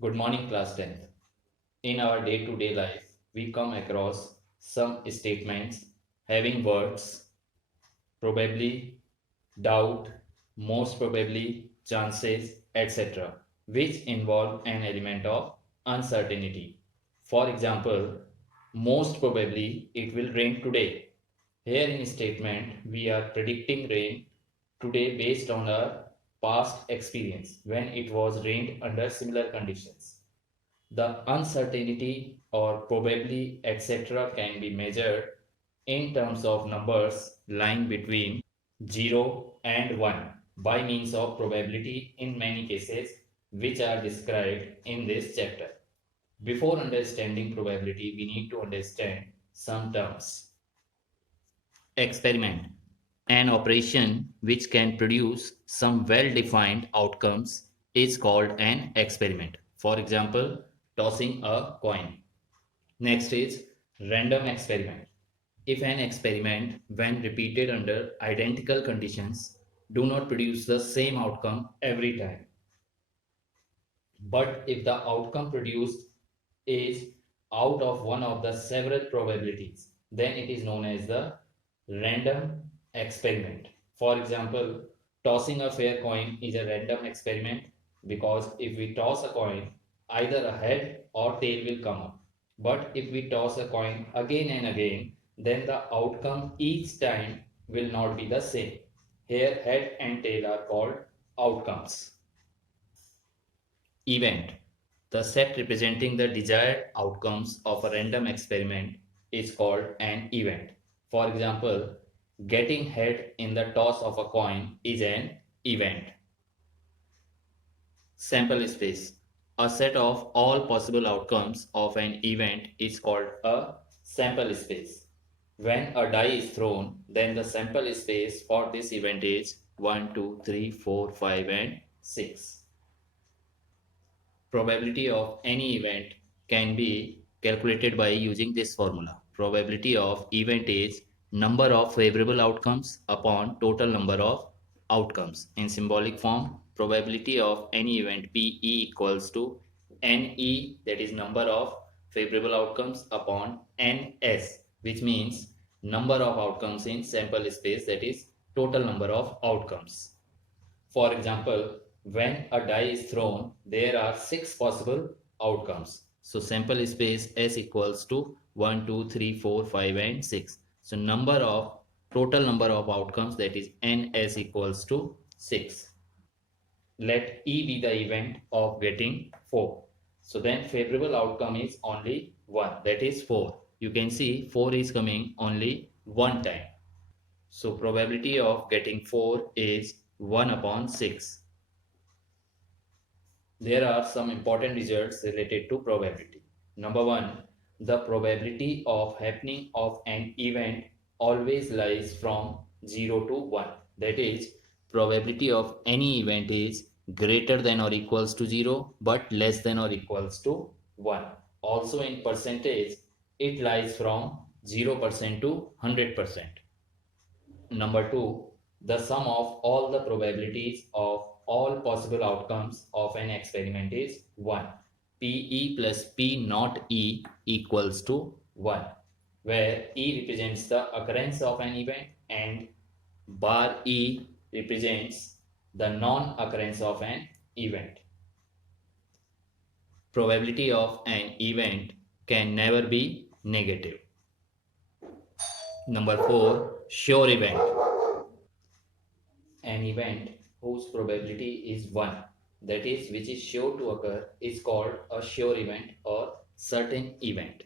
Good morning, class 10th. In our day to day life, we come across some statements having words probably, doubt, most probably, chances, etc., which involve an element of uncertainty. For example, most probably it will rain today. Here in statement, we are predicting rain today based on our past experience when it was rained under similar conditions. The uncertainty or probably etc. can be measured in terms of numbers lying between 0 and 1 by means of probability in many cases which are described in this chapter. Before understanding probability, we need to understand some terms. Experiment, an operation which can produce some well-defined outcomes, is called an experiment. For example, tossing a coin. Next is random experiment. If an experiment, when repeated under identical conditions, do not produce the same outcome every time, but if the outcome produced is out of one of the several probabilities, then it is known as the random experiment. For example, tossing a fair coin is a random experiment because if we toss a coin, either a head or tail will come up. But if we toss a coin again and again, then the outcome each time will not be the same. Here, head and tail are called outcomes. Event. The set representing the desired outcomes of a random experiment is called an event. For example, getting head in the toss of a coin is an event. Sample space. A set of all possible outcomes of an event is called a sample space. When a die is thrown, then the sample space for this event is 1, 2, 3, 4, 5 and 6. Probability of any event can be calculated by using this formula. Probability of event is number of favorable outcomes upon total number of outcomes. In symbolic form, probability of any event PE equals to NE, that is number of favorable outcomes, upon NS, which means number of outcomes in sample space, that is total number of outcomes. For example, when a die is thrown, there are 6 possible outcomes. So sample space S equals to 1, 2, 3, 4, 5 and 6. So total number of outcomes, that is NS equals to 6. Let E be the event of getting 4. So then favorable outcome is only 1, that is 4. You can see 4 is coming only one time. So probability of getting 4 is 1 upon 6. There are some important results related to probability. Number one, the probability of happening of an event always lies from 0 to 1. That is, probability of any event is greater than or equals to 0 but less than or equals to 1. Also in percentage, it lies from 0% to 100%. Number two, the sum of all the probabilities of all possible outcomes of an experiment is 1. PE plus P not E equals to 1, where E represents the occurrence of an event and bar E represents the non-occurrence of an event. Probability of an event can never be negative. Number 4, sure event. An event whose probability is 1, that is which is sure to occur, is called a sure event or certain event.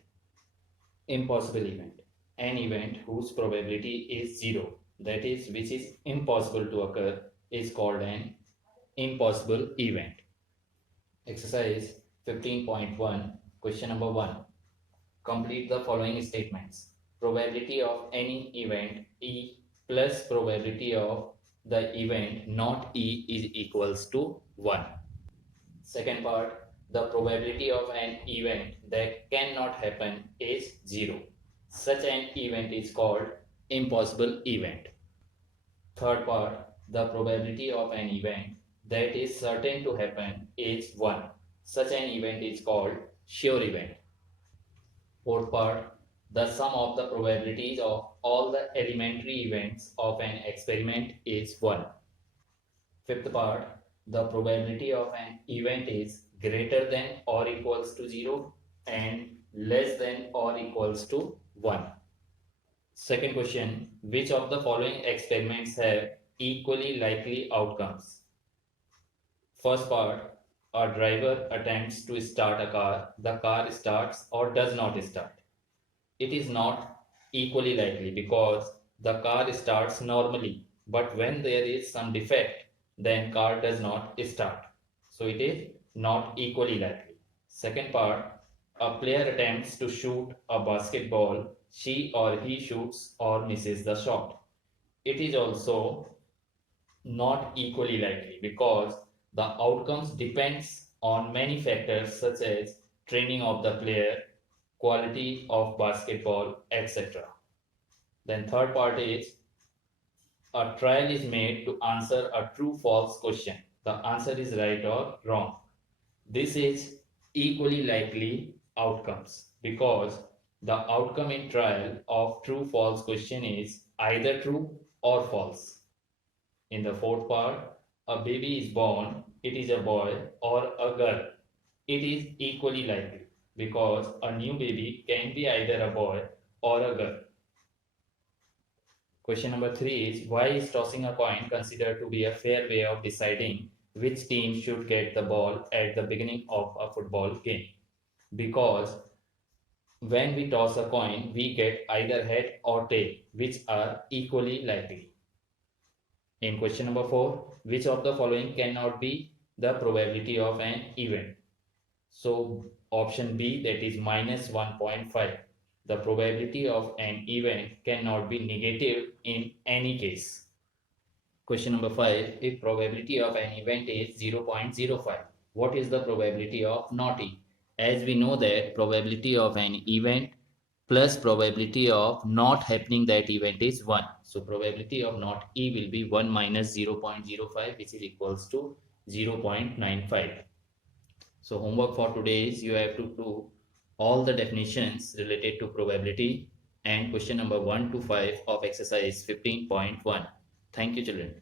Impossible event. An event whose probability is 0, that is which is impossible to occur, is called an impossible event. Exercise 15.1, question number 1. Complete the following statements. Probability of any event E plus probability of the event not E is equals to 1. Second part, the probability of an event that cannot happen is 0. Such an event is called impossible event. Third part, the probability of an event that is certain to happen is 1. Such an event is called sure event. Fourth part, the sum of the probabilities of all the elementary events of an experiment is 1. Fifth part, the probability of an event is greater than or equals to 0 and less than or equals to 1. Second question, which of the following experiments have equally likely outcomes? First part, a driver attempts to start a car. The car starts or does not start. It is not equally likely because the car starts normally, but when there is some defect, then car does not start. So it is not equally likely. Second part, a player attempts to shoot a basketball. She or he shoots or misses the shot. It is also not equally likely because the outcomes depends on many factors such as training of the player, quality of basketball, etc. Then third part is a trial is made to answer a true false question. The answer is right or wrong. This is equally likely outcomes because the outcome in trial of true false question is either true or false. In the fourth part, a baby is born, it is a boy or a girl. It is equally likely because a new baby can be either a boy or a girl. Question number 3 is, why is tossing a coin considered to be a fair way of deciding which team should get the ball at the beginning of a football game? Because when we toss a coin, we get either head or tail, which are equally likely. In question number 4, which of the following cannot be the probability of an event? So option B, that is minus 1.5. The probability of an event cannot be negative in any case. Question number 5, if probability of an event is 0.05, what is the probability of not E? As we know that probability of an event plus probability of not happening that event is 1. So probability of not E will be 1 minus 0.05, which is equals to 0.95. So homework for today is you have to do all the definitions related to probability and question number 1 to 5 of exercise 15.1. Thank you, children.